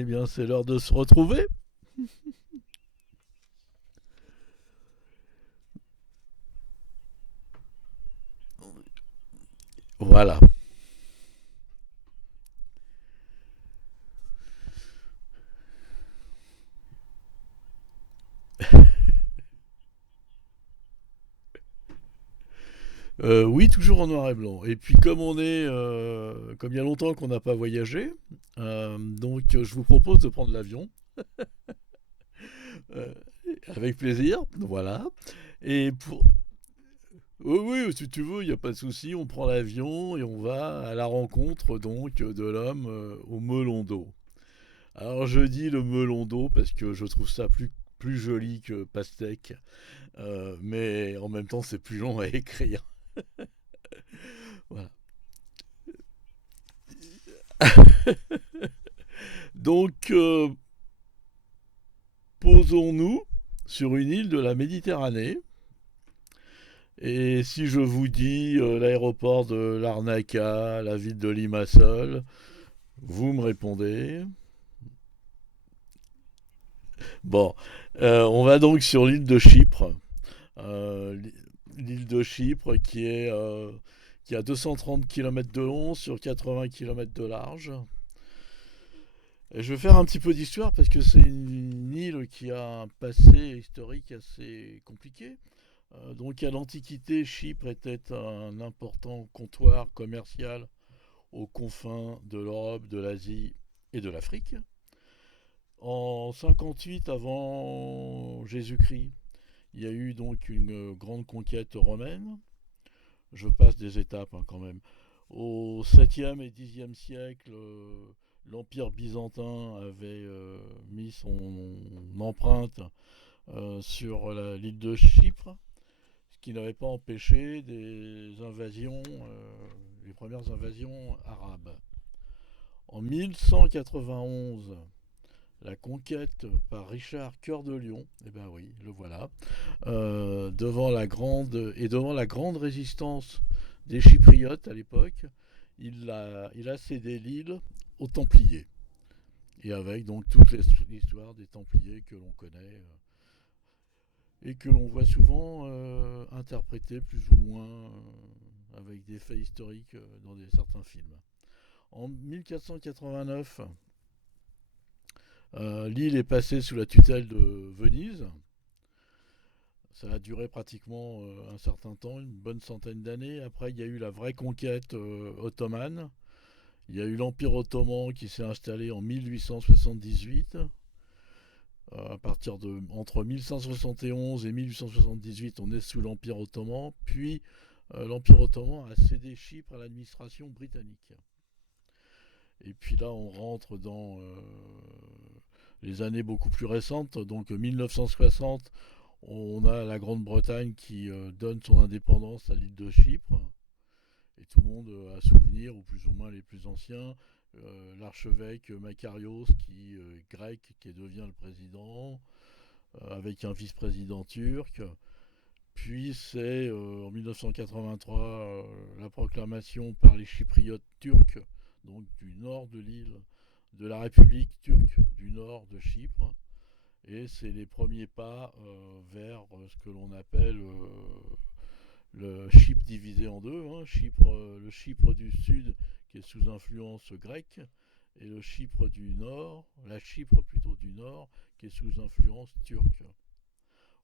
Eh bien, c'est l'heure de se retrouver. Voilà. Oui, toujours en noir et blanc. Et puis, comme il y a longtemps qu'on n'a pas voyagé, je vous propose de prendre l'avion, euh, avec plaisir. Voilà. Et pour, oui, oui, si tu veux, il n'y a pas de souci. On prend l'avion et on va à la rencontre donc de l'homme au melon d'eau. Alors, je dis le melon d'eau parce que je trouve ça plus joli que pastèque. Mais en même temps, c'est plus long à écrire. Voilà. Donc, posons-nous sur une île de la Méditerranée. Et si je vous dis l'aéroport de Larnaca, la ville de Limassol, vous me répondez. Bon, on va donc sur l'île de Chypre. Euh, L'île de Chypre qui a 230 km de long sur 80 km de large. Et je vais faire un petit peu d'histoire parce que c'est une île qui a un passé historique assez compliqué. Donc à l'Antiquité, Chypre était un important comptoir commercial aux confins de l'Europe, de l'Asie et de l'Afrique. En 58 avant Jésus-Christ, il y a eu donc une grande conquête romaine. Je passe des étapes hein, quand même. Au 7e et 10e siècle, l'Empire byzantin avait mis son empreinte sur l'île de Chypre, ce qui n'avait pas empêché les premières invasions arabes. En 1191, la conquête par Richard Cœur de Lion, eh ben oui, le voilà, devant la grande résistance des Chypriotes à l'époque, il a cédé l'île aux Templiers. Et avec donc toute l'histoire des Templiers que l'on connaît et que l'on voit souvent interprétée plus ou moins avec des faits historiques dans certains films. En 1489, l'île est passée sous la tutelle de Venise. Ça a duré pratiquement un certain temps, une bonne centaine d'années. Après, il y a eu la vraie conquête ottomane. Il y a eu l'Empire ottoman qui s'est installé en 1878. À partir de entre 1571 et 1878, on est sous l'Empire ottoman. Puis l'Empire ottoman a cédé Chypre à l'administration britannique. Et puis là, on rentre dans les années beaucoup plus récentes. Donc 1960, on a la Grande-Bretagne qui donne son indépendance à l'île de Chypre. Et tout le monde a souvenir, ou plus ou moins les plus anciens, l'archevêque Makarios qui grec, qui devient le président, avec un vice-président turc. Puis c'est en 1983 la proclamation par les Chypriotes turcs, donc du nord de l'île, de la République turque du nord de Chypre. Et c'est les premiers pas vers ce que l'on appelle le Chypre divisé en deux. Hein. Le Chypre du sud qui est sous influence grecque et le Chypre du nord, la Chypre plutôt du nord qui est sous influence turque.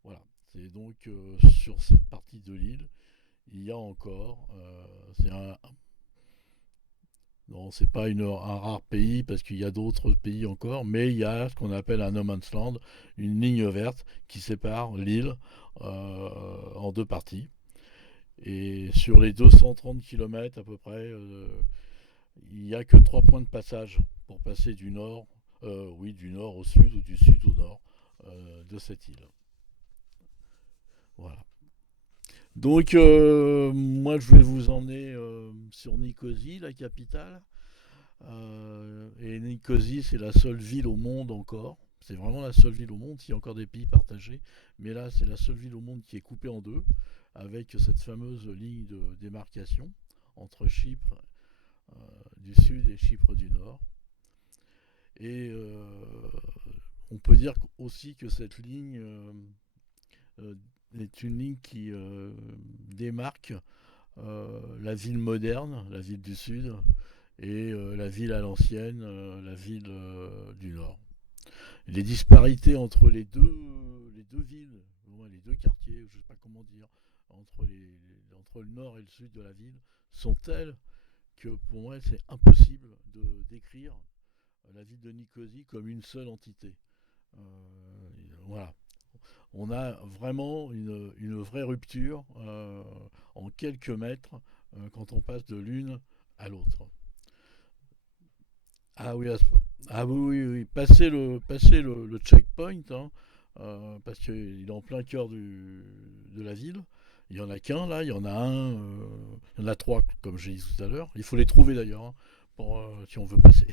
Voilà. C'est donc sur cette partie de l'île, il y a encore, c'est un, non, c'est pas un rare pays parce qu'il y a d'autres pays encore, mais il y a ce qu'on appelle un no man's land, une ligne verte qui sépare l'île en deux parties. Et sur les 230 km à peu près, il n'y a que trois points de passage pour passer du nord, oui, du nord au sud ou du sud au nord de cette île. Voilà. Donc, moi, je vais vous emmener sur Nicosie, la capitale. Et Nicosie, c'est la seule ville au monde encore. C'est vraiment la seule ville au monde. Il y a encore des pays partagés. Mais là, c'est la seule ville au monde qui est coupée en deux, avec cette fameuse ligne de démarcation entre Chypre du sud et Chypre du nord. Et on peut dire aussi que cette ligne euh, est une ligne qui démarque la ville moderne, la ville du Sud, et la ville à l'ancienne, la ville du Nord. Les disparités entre les deux villes, les deux quartiers, je ne sais pas comment dire, entre le nord et le sud de la ville, sont telles que pour moi c'est impossible de décrire la ville de Nicosie comme une seule entité. Voilà. On a vraiment une vraie rupture en quelques mètres quand on passe de l'une à l'autre. Ah oui, ah oui, oui, oui. Passer le checkpoint, hein, parce qu'il est en plein cœur de la ville. Il y en a qu'un là, il y en a un, il y en a trois, comme j'ai dit tout à l'heure. Il faut les trouver d'ailleurs, hein, si on veut passer.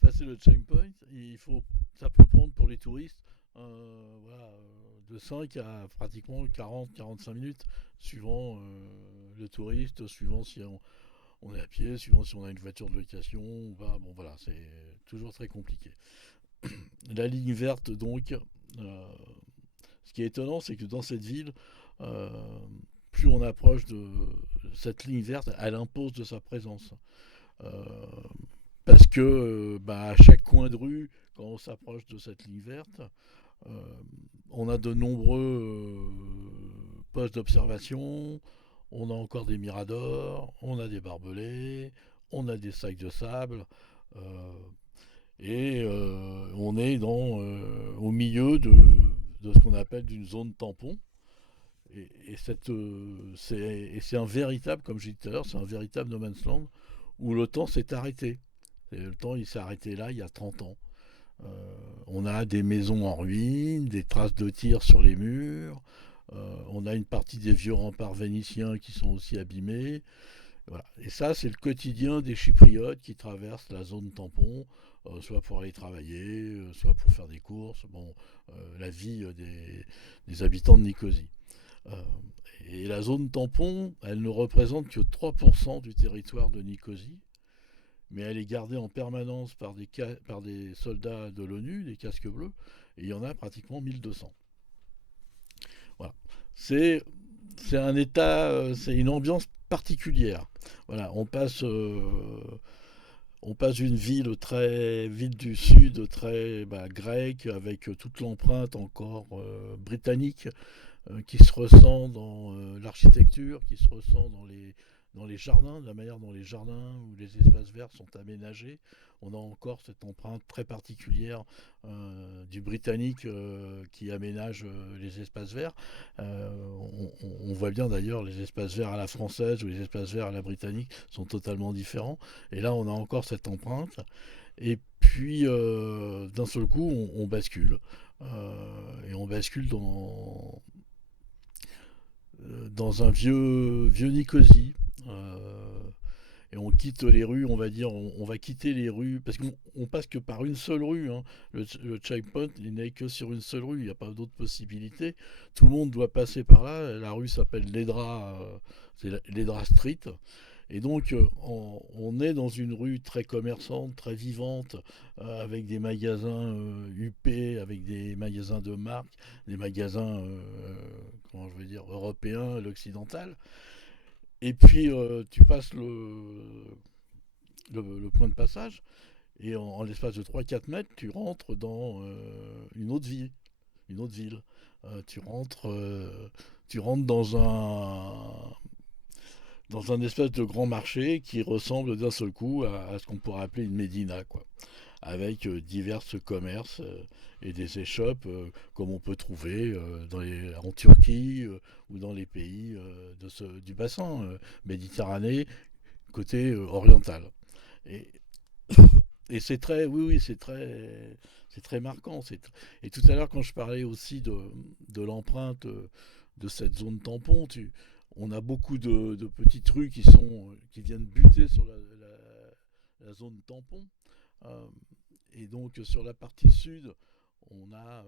Passer le checkpoint, ça peut prendre pour les touristes voilà, de 5 à pratiquement 40-45 minutes, suivant le touriste, suivant si on est à pied, suivant si on a une voiture de location ou pas. Bon voilà, c'est toujours très compliqué. La ligne verte, donc, ce qui est étonnant, c'est que dans cette ville, euh, plus on approche de cette ligne verte, elle impose de sa présence. Euh, Parce que à chaque coin de rue, quand on s'approche de cette ligne verte, euh, on a de nombreux postes d'observation, on a encore des miradors, on a des barbelés, on a des sacs de sable, euh, et on est au milieu de ce qu'on appelle une zone tampon. Et c'est un véritable, comme j'ai dit tout à l'heure, c'est un véritable no man's land où le temps s'est arrêté. Et le temps, il s'est arrêté là, il y a 30 ans. On a des maisons en ruine, des traces de tir sur les murs. On a une partie des vieux remparts vénitiens qui sont aussi abîmés. Voilà. Et ça, c'est le quotidien des Chypriotes qui traversent la zone tampon, soit pour aller travailler, soit pour faire des courses. Bon, la vie des habitants de Nicosie. Euh, et la zone tampon, elle ne représente que 3% du territoire de Nicosie, mais elle est gardée en permanence par des soldats de l'ONU, des casques bleus, et il y en a pratiquement 1200. Voilà. C'est, c'est un état, c'est une ambiance particulière. Voilà, on passe d'une ville du sud très grecque, avec toute l'empreinte encore britannique qui se ressent dans l'architecture, qui se ressent dans les jardins, la manière dont les jardins ou les espaces verts sont aménagés. On a encore cette empreinte très particulière du britannique qui aménage les espaces verts. On voit bien d'ailleurs les espaces verts à la française ou les espaces verts à la britannique sont totalement différents. Et là, on a encore cette empreinte. Et puis, d'un seul coup, on bascule. Et on bascule dans un vieux Nicosie. Et on quitte les rues, on va dire, on va quitter les rues, parce qu'on passe que par une seule rue. Hein. Le checkpoint, il n'est que sur une seule rue, il n'y a pas d'autre possibilité. Tout le monde doit passer par là. La rue s'appelle c'est l'Edra Street. Et donc, on est dans une rue très commerçante, très vivante, avec des magasins huppés, avec des magasins de marque, des magasins, comment je veux dire, européens, l'occidental. Et puis, tu passes le point de passage, et en l'espace de 3-4 mètres, tu rentres dans une autre ville. Une autre ville. Tu rentres dans un espèce de grand marché qui ressemble d'un seul coup à ce qu'on pourrait appeler une médina, quoi, avec divers commerces et des échoppes comme on peut trouver en Turquie ou dans les pays du bassin méditerranéen côté oriental. Et, et oui, oui, c'est très marquant. Et tout à l'heure, quand je parlais aussi de l'empreinte de cette zone tampon, on a beaucoup de petites rues qui viennent buter sur la zone tampon. Euh, et donc sur la partie sud, on a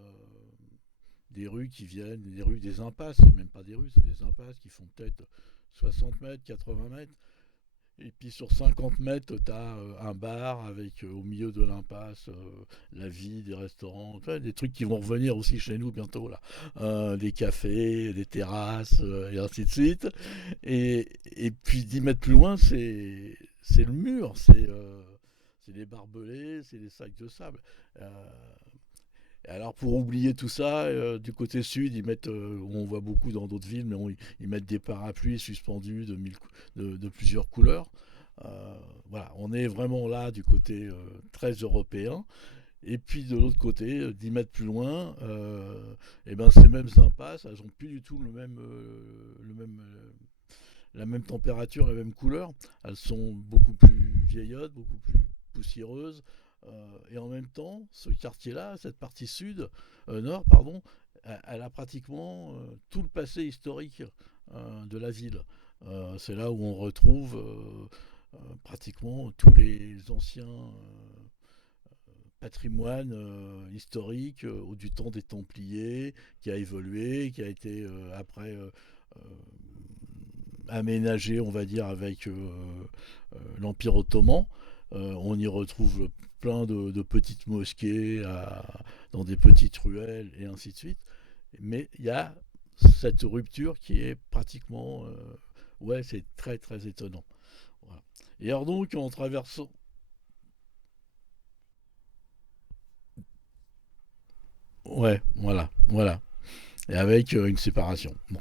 des rues qui viennent, des rues, des impasses, c'est même pas des rues, c'est des impasses qui font peut-être 60 mètres, 80 mètres, Et puis sur 50 mètres, tu as un bar avec au milieu de l'impasse la vie, des restaurants, tu vois, des trucs qui vont revenir aussi chez nous bientôt là. Des cafés, des terrasses et ainsi de suite. Et puis 10 mètres plus loin, c'est le mur, c'est les barbelés, c'est les sacs de sable. Euh, et alors pour oublier tout ça, du côté sud, ils mettent, on voit beaucoup dans d'autres villes, mais ils mettent des parapluies suspendus de plusieurs couleurs. Voilà, on est vraiment là du côté très européen. Et puis de l'autre côté, 10 mètres plus loin, et ben ces mêmes impasses, elles n'ont plus du tout la même température, la même couleur. Elles sont beaucoup plus vieillottes, beaucoup plus poussiéreuses. Et en même temps, ce quartier-là, cette partie sud, nord, pardon, elle a pratiquement tout le passé historique de la ville. C'est là où on retrouve pratiquement tous les anciens patrimoine historique du temps des Templiers, qui a évolué, qui a été après aménagé, on va dire, avec l'Empire ottoman. On y retrouve plein de petites mosquées dans des petites ruelles et ainsi de suite. Mais il y a cette rupture qui est pratiquement... ouais, c'est très très étonnant. Voilà. Et alors donc, en traversant... Ouais, voilà, voilà. Et avec une séparation. Bon.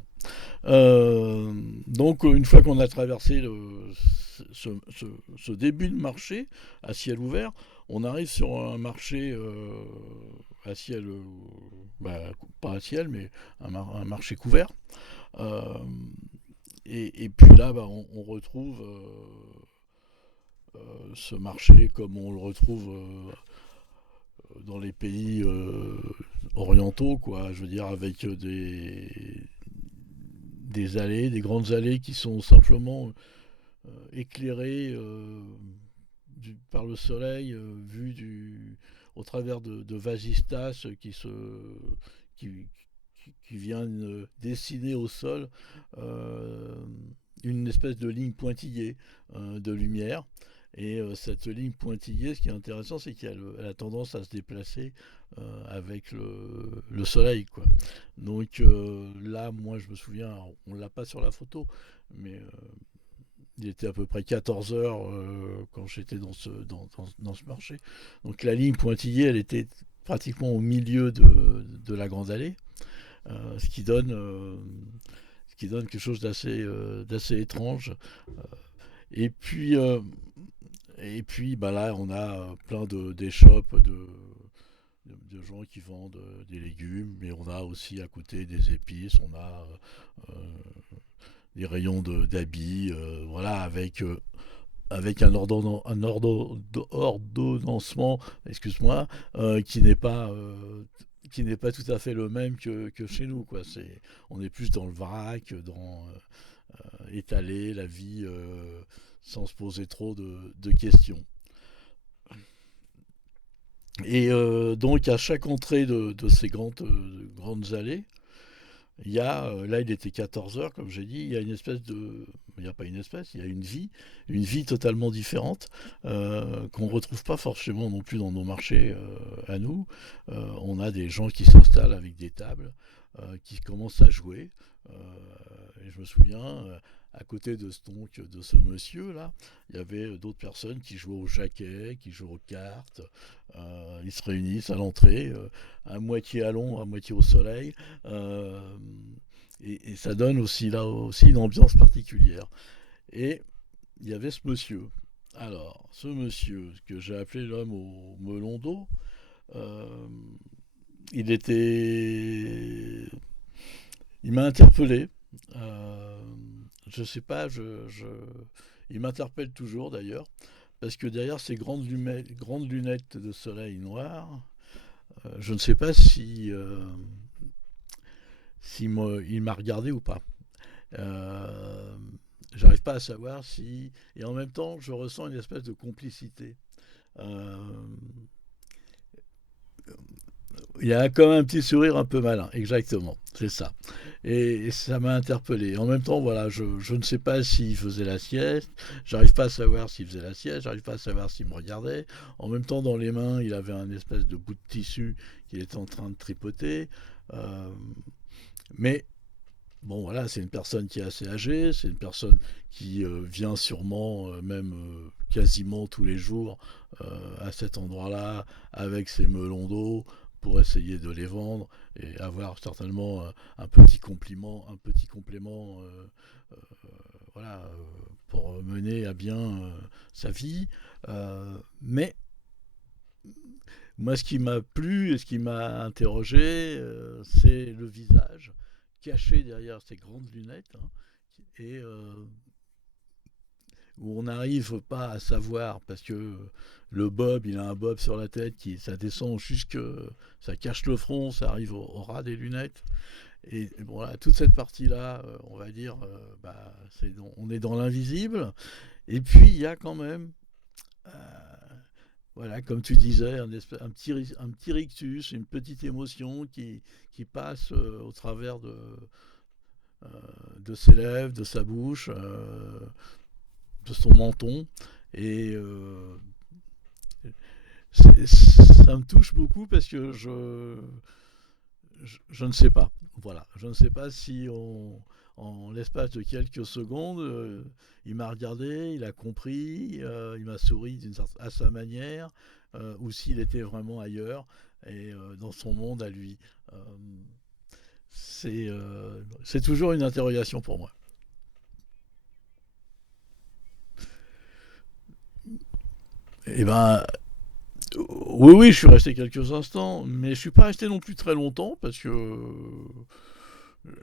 Donc, une fois qu'on a traversé ce, ce- ce début de marché à ciel ouvert, on arrive sur un marché à ciel, bah, pas à ciel, mais un marché couvert. Euh, et puis là, bah, on retrouve ce marché comme on le retrouve dans les pays orientaux, quoi. Je veux dire, avec des allées, des grandes allées qui sont simplement éclairées par le soleil, au travers de vasistas qui, qui viennent dessiner au sol euh, une espèce de ligne pointillée de lumière. Et cette ligne pointillée, ce qui est intéressant, c'est qu'elle a tendance à se déplacer avec le soleil, quoi. Donc là, moi, je me souviens, alors, on l'a pas sur la photo, mais il était à peu près 14 heures quand j'étais dans ce marché. Donc la ligne pointillée, elle était pratiquement au milieu de la grande allée, ce ce qui donne quelque chose d'assez étrange. Et puis, euh, et puis bah là, on a plein d'échoppes de gens qui vendent des légumes, mais on a aussi à côté des épices, on a des rayons d'habits, voilà, avec ordonnancement, excuse-moi, qui n'est pas tout à fait le même que chez nous, quoi. On est plus dans le vrac, dans étaler la vie sans se poser trop de questions. Et donc à chaque entrée de ces grandes allées, il y a, là il était 14 heures comme j'ai dit, il y a une espèce de... Il n'y a pas une espèce, il y a une vie totalement différente qu'on ne retrouve pas forcément non plus dans nos marchés à nous. On a des gens qui s'installent avec des tables, qui commencent à jouer. Et je me souviens, à côté de ce monsieur-là, il y avait d'autres personnes qui jouaient au jaquet, qui jouaient aux cartes. Ils se réunissent à l'entrée, à moitié à l'ombre, à moitié au soleil. Euh, et ça donne aussi là aussi une ambiance particulière. Et il y avait ce monsieur. Alors, ce monsieur que j'ai appelé l'homme au melon d'eau, euh, il était, il m'a interpellé. Euh, je sais pas, il m'interpelle toujours d'ailleurs, parce que derrière ces grandes lunettes de soleil noir, je ne sais pas si il m'a regardé ou pas. Euh, J'arrive pas à savoir si. Et en même temps, je ressens une espèce de complicité. Euh, il y a comme un petit sourire un peu malin, exactement, c'est ça. Et ça m'a interpellé. En même temps, voilà, je ne sais pas s'il faisait la sieste, j'arrive pas à savoir s'il faisait la sieste, j'arrive pas à savoir s'il me regardait. En même temps, dans les mains, il avait un espèce de bout de tissu qu'il était en train de tripoter. Euh, mais bon, voilà, c'est une personne qui est assez âgée, c'est une personne qui vient sûrement, même quasiment tous les jours, à cet endroit-là, avec ses melons d'eau, pour essayer de les vendre et avoir certainement un petit complément, voilà, pour mener à bien sa vie. Mais moi, ce qui m'a plu et ce qui m'a interrogé, c'est le visage caché derrière ces grandes lunettes, hein, et où on n'arrive pas à savoir parce que le bob, il a un bob sur la tête qui ça descend jusque, ça cache le front, ça arrive au ras des lunettes. Et bon, voilà, toute cette partie-là, on va dire, bah, on est dans l'invisible. Et puis il y a quand même euh, voilà, comme tu disais, un petit rictus, une petite émotion qui passe au travers euh, de ses lèvres, de sa bouche, de son menton. Et ça me touche beaucoup parce que je ne sais pas. Voilà, je ne sais pas si en l'espace de quelques secondes, il m'a regardé, il a compris, il m'a souri à sa manière, ou s'il était vraiment ailleurs et dans son monde à lui. Euh, c'est toujours une interrogation pour moi. Eh ben, oui, oui, je suis resté quelques instants, mais je suis pas resté non plus très longtemps parce que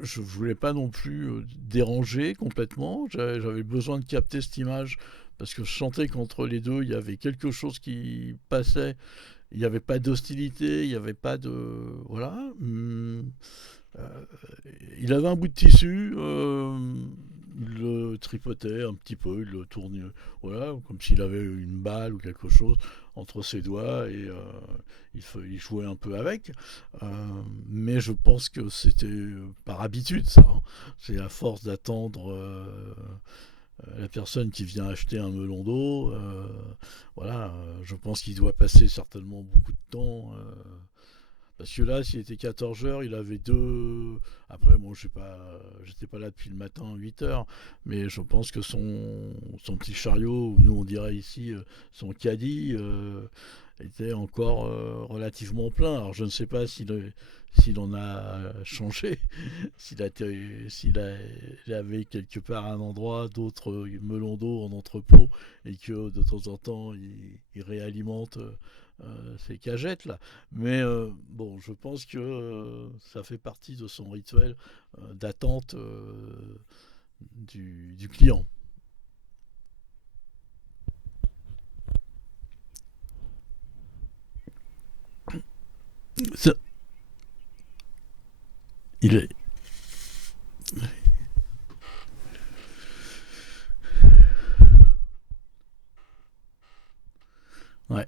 je voulais pas non plus déranger complètement. J'avais besoin de capter cette image parce que je sentais qu'entre les deux, il y avait quelque chose qui passait. Il n'y avait pas d'hostilité, il n'y avait pas de... Voilà. Euh, il avait un bout de tissu, il le tripotait un petit peu, il le tournait, voilà, comme s'il avait une balle ou quelque chose entre ses doigts et il jouait un peu avec. Mais je pense que c'était par habitude ça, hein. C'est à force d'attendre la personne qui vient acheter un melon d'eau, voilà, je pense qu'il doit passer certainement beaucoup de temps. Parce que là, s'il était 14 heures, il avait deux. Après, bon, je sais pas, j'étais pas là depuis le matin, 8 heures, mais je pense que son petit chariot, ou nous on dirait ici son caddie, était encore relativement plein. Alors je ne sais pas s'il en a changé, il avait quelque part un endroit, d'autres melons d'eau en entrepôt, et que de temps en temps il réalimente ces cagettes là. Mais bon, je pense que ça fait partie de son rituel d'attente du client. Ça- il est. Ouais.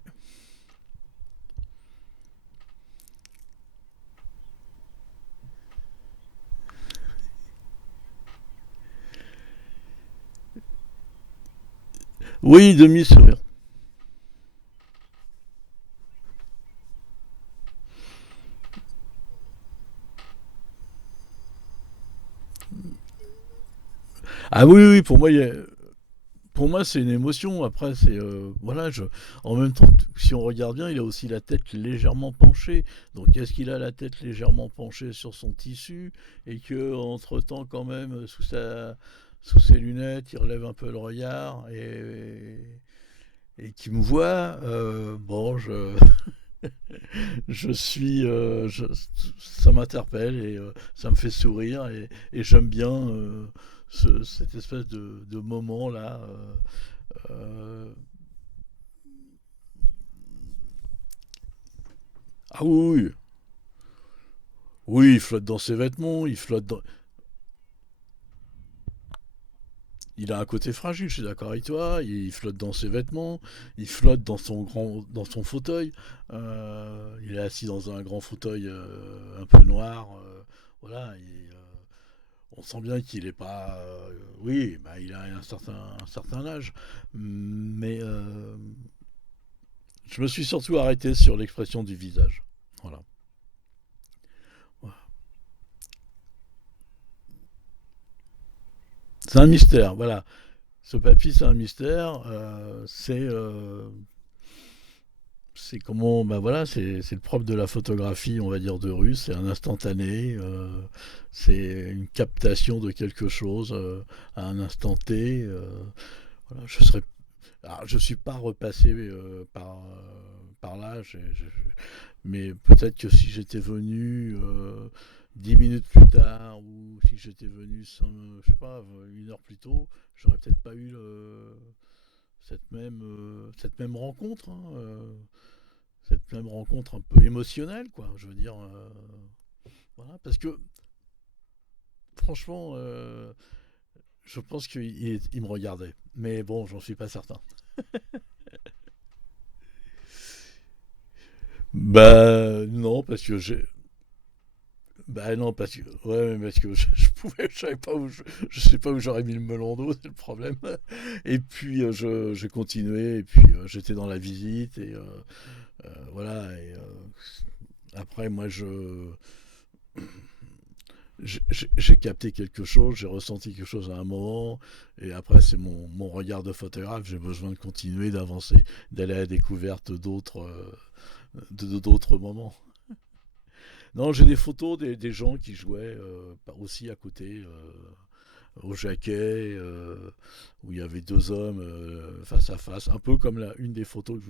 Oui, demi-sourire. Ah oui, oui, pour moi, c'est une émotion. Après, c'est voilà. En même temps, si on regarde bien, il a aussi la tête légèrement penchée. Donc, est-ce qu'il a la tête légèrement penchée sur son tissu et que, entre temps, quand même, sous ses lunettes, il relève un peu le regard et qu'il me voit. Bon, je suis, ça m'interpelle et ça me fait sourire et j'aime bien cette espèce de moment là. Euh, ah oui, oui, oui, il flotte dans ses vêtements, il a un côté fragile, je suis d'accord avec toi. Il flotte dans ses vêtements, il flotte dans son fauteuil. Il est assis dans un grand fauteuil un peu noir, voilà. On sent bien qu'il est pas. Oui, bah, il a un certain âge. Mais je me suis surtout arrêté sur l'expression du visage. Voilà. C'est un mystère, voilà. Ce papy, c'est un mystère. C'est comment, bah voilà, c'est le propre de la photographie, on va dire, de rue. C'est un instantané. C'est une captation de quelque chose à un instant T. Voilà, alors, je suis pas repassé par là. Mais peut-être que si j'étais venu 10 minutes plus tard ou si j'étais venu, je sais pas, 1 heure plus tôt, j'aurais peut-être pas eu cette même rencontre, hein, cette même rencontre un peu émotionnelle, quoi. Je veux dire, voilà, parce que franchement, je pense qu'il me regardait, mais bon, j'en suis pas certain. Bah non, parce que j'ai, bah non, parce que ouais, mais parce que je savais pas je sais pas où j'aurais mis le melon d'eau, c'est le problème. Et puis j'ai continué, et puis j'étais dans la visite, et voilà. Et après, moi, j'ai capté quelque chose, j'ai ressenti quelque chose à un moment, et après, c'est mon regard de photographe. J'ai besoin de continuer, d'avancer, d'aller à la découverte d'autres moments. Non, j'ai des photos des gens qui jouaient aussi à côté, au Jacquet, où il y avait deux hommes face à face, un peu comme une des photos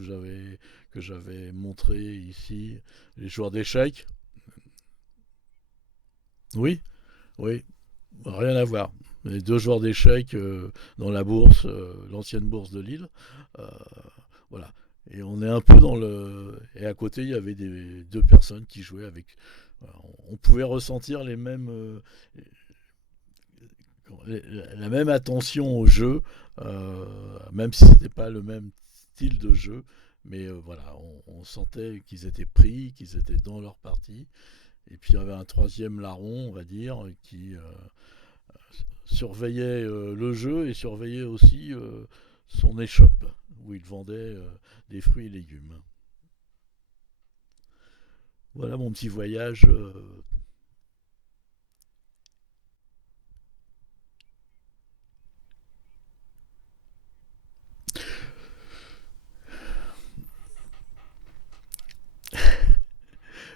que j'avais montré ici, les joueurs d'échecs. Oui, oui, rien à voir. Les deux joueurs d'échecs dans la bourse, l'ancienne bourse de Lille. Euh, voilà. Et on est un peu dans le. Et à côté, il y avait deux personnes qui jouaient avec. Voilà, on pouvait ressentir la même attention au jeu, même si c'était pas le même style de jeu. Mais voilà, on sentait qu'ils étaient pris, qu'ils étaient dans leur partie. Et puis il y avait un troisième larron, on va dire, qui surveillait le jeu et surveillait aussi son échoppe, où il vendait des fruits et légumes. Voilà mon petit voyage.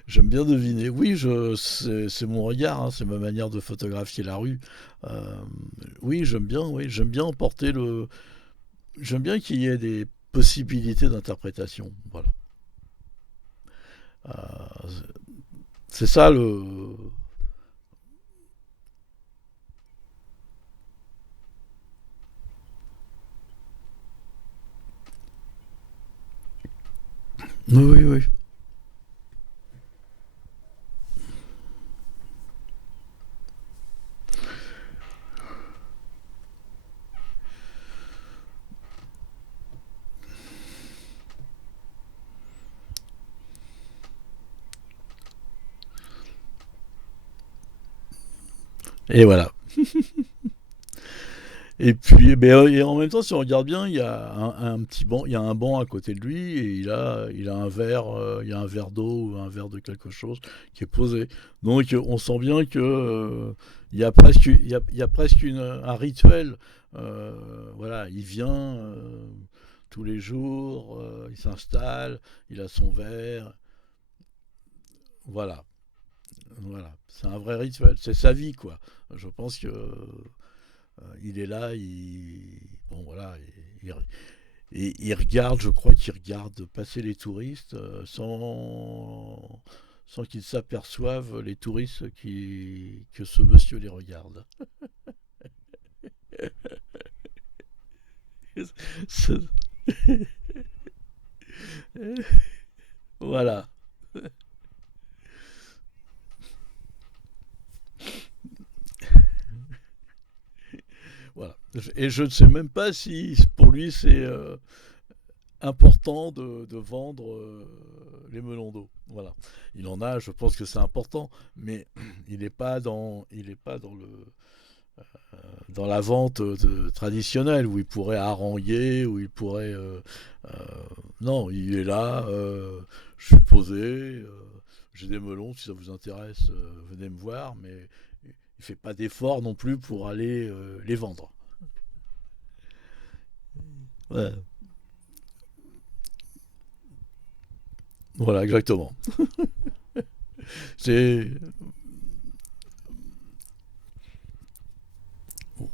J'aime bien deviner. Oui, c'est mon regard, hein, c'est ma manière de photographier la rue. Euh, oui, j'aime bien. Oui, j'aime bien emporter le. J'aime bien qu'il y ait des possibilités d'interprétation. Voilà. Euh, c'est ça le. Oui, oui, oui. Et voilà. Et puis, et en même temps, si on regarde bien, il y a un petit banc, il y a un banc à côté de lui, et il a un verre, il y a un verre d'eau ou un verre de quelque chose qui est posé. Donc, on sent bien que il y a presque un rituel. Voilà, il vient tous les jours, il s'installe, il a son verre. Voilà, voilà, c'est un vrai rituel. C'est sa vie, quoi. Je pense que il est là, bon voilà, il regarde, je crois qu'il regarde passer les touristes sans qu'ils s'aperçoivent, les touristes, que ce monsieur les regarde. C'est- Voilà, voilà. Et je ne sais même pas si pour lui c'est important de vendre les melons d'eau. Voilà. Il en a, je pense que c'est important, mais il est pas dans la vente traditionnelle où il pourrait haranguer, où il pourrait. Euh, non, il est là. Je suis posé. J'ai des melons. Si ça vous intéresse, venez me voir. Mais il fait pas d'effort non plus pour aller les vendre. Ouais. Voilà, exactement. C'est.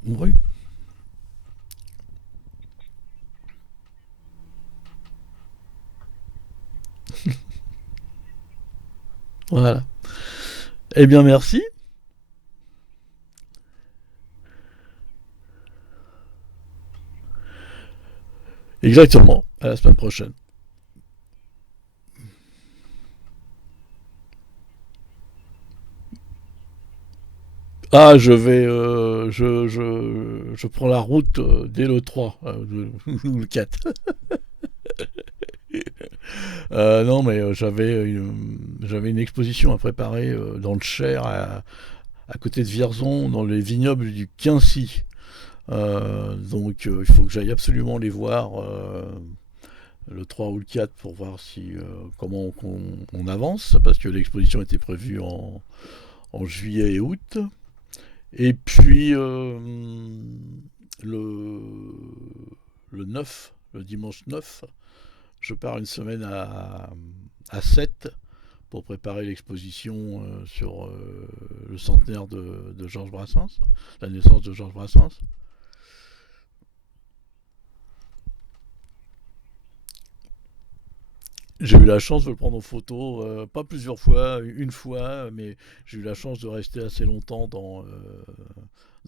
Oui, voilà. Eh bien, merci. Exactement. À la semaine prochaine. Ah, je prends la route dès le 3 ou le 4. Non, mais j'avais une exposition à préparer dans le Cher, à côté de Vierzon, dans les vignobles du Quincy. Donc, il faut que j'aille absolument les voir le 3 ou le 4 pour voir si comment on avance, parce que l'exposition était prévue en juillet et août. Et puis, le, le 9, le dimanche 9, je pars une semaine à 7 pour préparer l'exposition sur le centenaire de Georges Brassens, la naissance de Georges Brassens. J'ai eu la chance de le prendre en photo, pas plusieurs fois, une fois, mais j'ai eu la chance de rester assez longtemps dans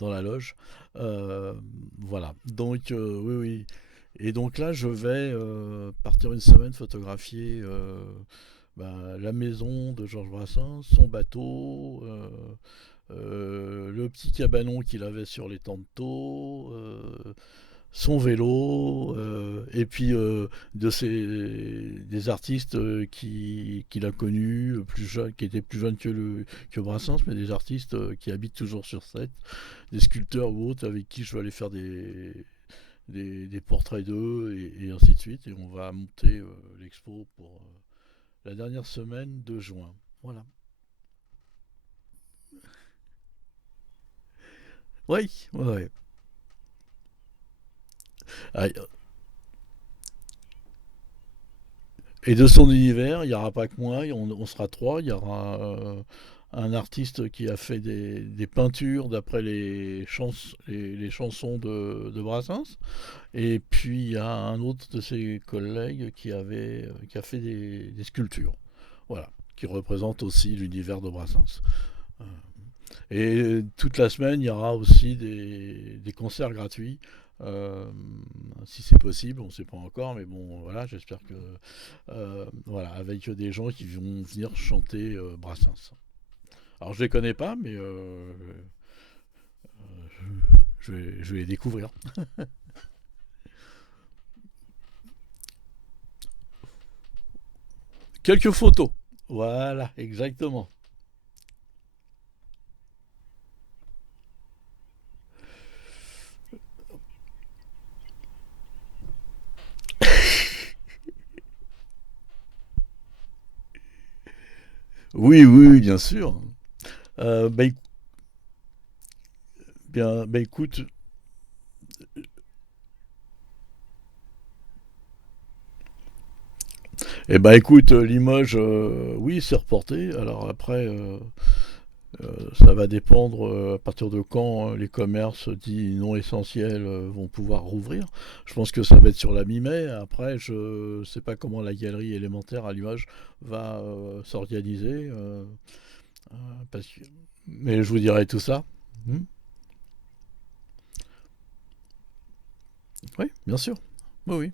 la loge. Euh, voilà. Donc, oui, oui. Et donc là, je vais partir une semaine photographier la maison de Georges Brassens, son bateau, le petit cabanon qu'il avait sur les Tantos, son vélo, et puis des artistes qu'il a connus, plus jeunes, qui étaient plus jeunes que Brassens, mais des artistes qui habitent toujours sur Sète, des sculpteurs ou autres avec qui je vais aller faire des portraits d'eux, et ainsi de suite. Et on va monter l'expo pour la dernière semaine de juin. Voilà. Oui, ouais, ouais. Ah, et de son univers, il n'y aura pas que moi, on sera trois. Il y aura un artiste qui a fait des peintures d'après les chansons de Brassens. Et puis il y a un autre de ses collègues qui a fait des sculptures. Voilà. Qui représente aussi l'univers de Brassens. Euh, Et toute la semaine, il y aura aussi des concerts gratuits. euh, Si c'est possible, on ne sait pas encore, mais bon, voilà, j'espère que voilà, avec des gens qui vont venir chanter Brassens. Alors je les connais pas, mais je vais les découvrir. Quelques photos. Voilà, exactement. Oui, oui, oui, bien sûr. Euh, bah, éc- bah, écoute, écoute, Limoges, oui, c'est reporté. Alors après, ça va dépendre à partir de quand les commerces dits non essentiels vont pouvoir rouvrir. Je pense que ça va être sur la mi-mai. Après, je ne sais pas comment la galerie élémentaire à Limoges va s'organiser. Euh, parce que- Mais je vous dirai tout ça. Hmm. Oui, bien sûr. Oui, oui.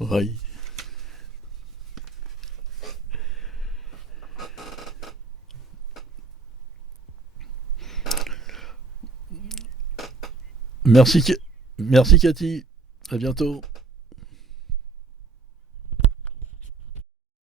Oui. Merci, merci Cathy. À bientôt.